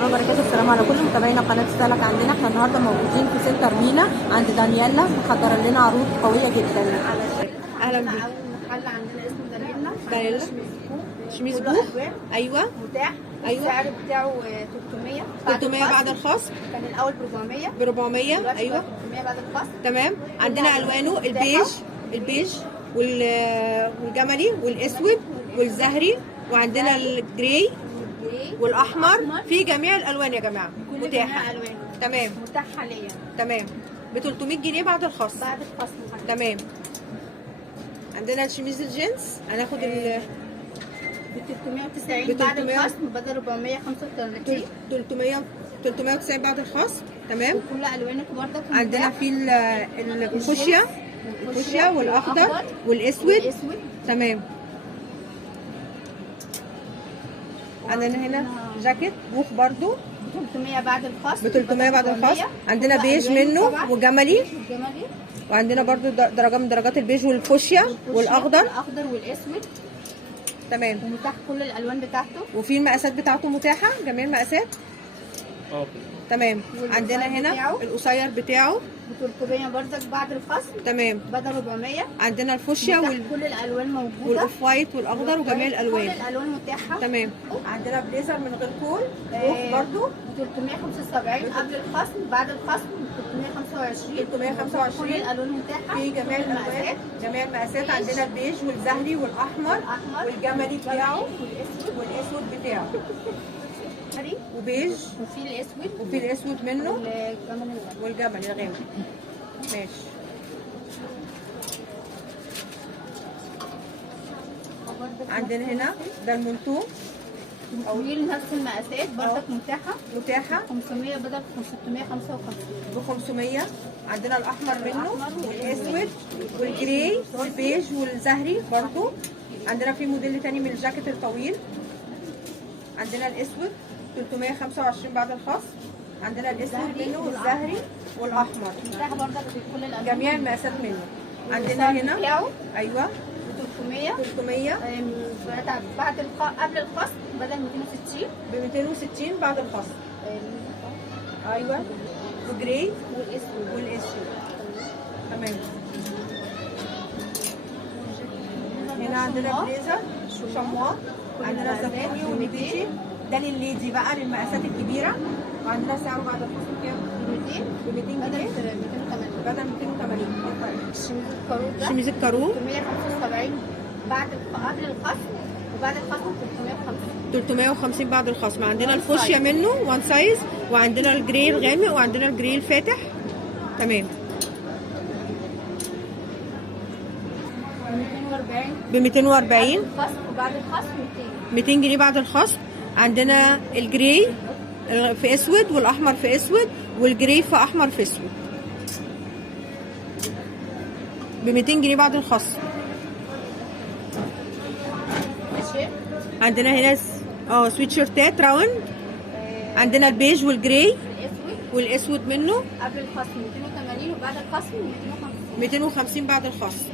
الله وبركاته. السلام على كل متابعينا قناه السلك. عندنا احنا النهارده موجودين في سنتر مينا عند دانييلا، محضر لنا عروض قويه جدا. اهلا بيك. اول محل عندنا اسمه دانييلا. دانييلا شميز بوخ. ايوه متاح. ايوه. السعر بتاعه 300 بعد الخصم. كان الاول ب 400 ايوه 300 بعد الخصم. تمام. عندنا الوانه البيج والجملي والاسود والزهري، وعندنا الجراي والاحمر، في جميع الالوان يا جماعه متاحه. تمام متاح حاليا. تمام. ب 300 جنيه بعد الخصم. بعد الخصم تمام. عندنا الشميز الجينز هناخد ب 390 بعد 300 الخصم بدل 435. 390 بعد الخصم. تمام. وكل الوانك برضك عندنا في الفوشيا والاخضر والاسود. تمام. عندنا هنا جاكيت بوخ برضو ب 300 بعد الخصم. ب 300 بعد الخصم. عندنا بيج منه وجملي، وعندنا برضو درجه من درجات البيج والفوشيا والاخضر والاسود. تمام. ومتاح كل الالوان بتاعته، وفي المقاسات بتاعته متاحه، جميع المقاسات. تمام. عندنا هنا القصير بتاعه ب 300 برضك بعد الخصم. تمام. بدل 400. عندنا الفوشيا كل الالوان موجوده، والاوف وايت والاخضر وجميع الالوان. كل الالوان متاحه. تمام. عندنا بليزر من غير كول برضو ب 375 قبل الخصم. بعد الخصم ب 325. كل الالوان متاحه في جميع الالوان جميع المقاسات. عندنا البيج والزهري والاحمر والجملي بتاعه والاسود بتاعه وبيج، وفي الاسود منه والجمل الغامق. ماشي. عندنا هنا ده المنتو طويل نفس المقاسات برضك متاحه 500 بدل 655 ب 500. عندنا الاحمر منه والاسود والجراي والبيج والزهري برضو. عندنا في موديل تاني من الجاكيت الطويل. عندنا الاسود 325 بعد الخصم. عندنا الاسود منه والزهري والاحمر، متاح برضك بكل الالوان، جميع المقاسات منه. عندنا هنا ايوه 300 بعد قبل الخصم بدل 260 ب 260 بعد الخصم. ايوه وجراي والاسود. تمام. هنا عندنا بليزر شمواه، عندنا زفوني ونبيتي، ده للليدي بقى للمقاسات الكبيره. وعندنا سعره بعد الخصم كام؟ ب 200 جنيه بدل 280. شميز الكارو 375 قبل الخصم، وبعد الخصم 350 بعد الخصم. عندنا الفوشيا منه وان سايز، وعندنا الجراي الغامق، وعندنا الجراي الفاتح. تمام. 240 ب 240 وبعد الخصم 200 جنيه بعد الخصم. عندنا الجراي في اسود والاحمر في اسود والجراي في احمر في اسود ب 200 جنيه بعد الخصم. عندنا هنا سويت شيرتات راوند. عندنا البيج والجراي والاسود منه قبل الخصم 280 وبعد الخصم 250 بعد الخصم.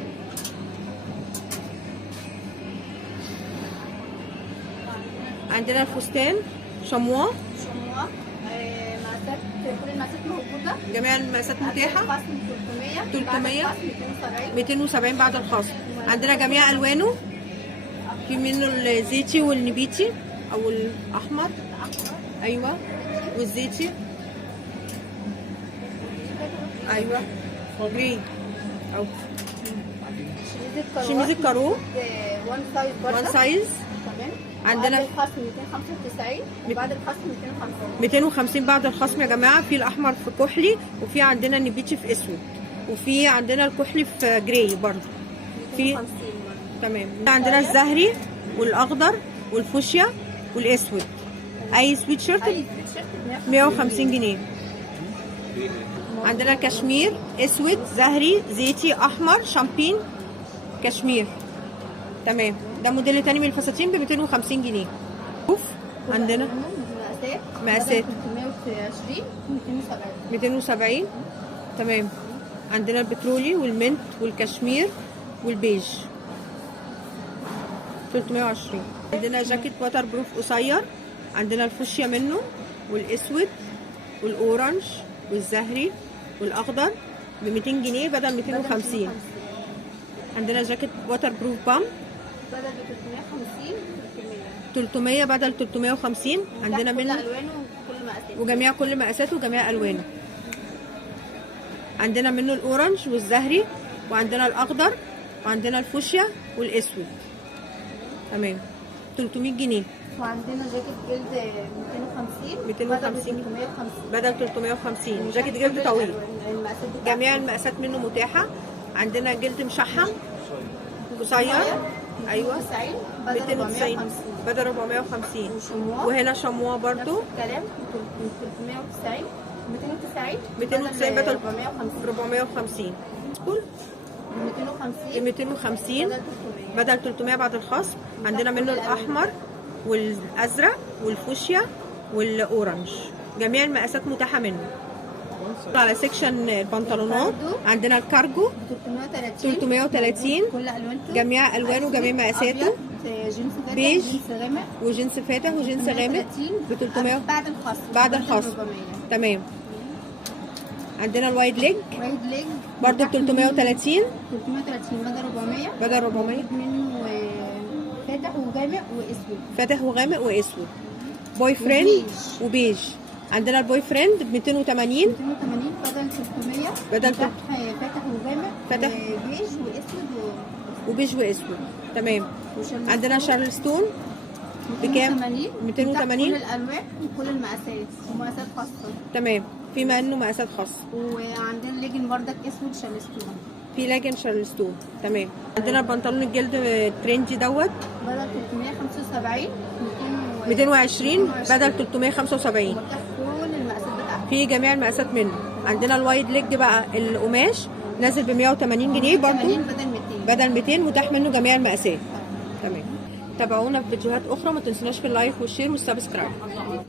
عندنا الفستان شمواه مقاسات، كل المقاسات موجوده، جميع المقاسات متاحه. الخصم 300 270 بعد الخصم. عندنا جميع الوانه، في منه الزيتي والنبيتي او الاحمر. ايوه والزيتي. ايوه جرين او شميز الكارو وان سايز. عندنا الخصم 295 وبعد الخصم 250 بعد الخصم يا جماعه. في الاحمر في كحلي، وفي عندنا النبيتي في اسود، وفي عندنا الكحلي في جراي برضه. في تمام. عندنا الزهري والاخضر والفوشيا والاسود. اي سويت شيرت 150 جنيه. عندنا كشمير اسود زهري زيتي احمر شامبين كشمير. تمام. ده موديل تاني من الفساتين ب 250 جنيه. شوف عندنا مقاسات 270. تمام. عندنا البترولي والمنت والكشمير والبيج 320. عندنا جاكيت واتر بروف قصير، عندنا الفوشيا منه والاسود والاورنج والزهري والاخضر ب 200 جنيه بدل 250. عندنا جاكيت واتر بروف بام بدل ب 350 300 بدل 350. عندنا كل منه الوانه وكل مقاساته. وجميع كل مقاساته وجميع الوانه. عندنا منه الاورنج والزهري وعندنا الاخضر وعندنا الفوشيا والاسود. تمام 300 جنيه وعندنا جاكيت جلد 250 بدل 350. جاكيت جلد طويل جميع المقاسات منه متاحه. عندنا جلد مشحم قصير ايوه 290 بدل 450. وهنا شمواه برضو كلام 290 بدل 450. كل 250 بدل 300 بعد الخصم. عندنا منه الاحمر والازرق والفوشيا والاورنج جميع المقاسات متاحه منه. على سيكشن البنطلونات عندنا الكارجو 330 كل الوانته جميع الوانه وجميع مقاساته بيج وجنس فاتح وجنس غامق ب 300 بعد الخصم. تمام. عندنا الوايد ليج برضه ب 330 بدل 400 منه فاتح وغامق واسود. فاتح وغامق واسود. بوي فريند وبيج. عندنا البوي فريند ب 280 بدل 300 بدل فاتح وغامق فاتح وبيج واسود وبيج واسود. تمام. عندنا شارلستون بكام؟ 280 كل الالوان وكل المقاسات ومقاسات خاصه. تمام. فيما انه مقاسات خاصه. وعندنا ليجن بردك اسود شارلستون في لاجن شارلستون. تمام. عندنا البنطلون الجلد الترنجي دوت بدل 375 220 بدل 375. كل المقاسات بتاعته في جميع المقاسات منه. عندنا الوايد ليج بقى القماش نازل ب 180 جنيه برضو بدل 200 متاح منه جميع المقاسات. تمام. تابعونا في فيديوهات اخرى، ما تنسوناش في اللايك والشير والسبسكرايب.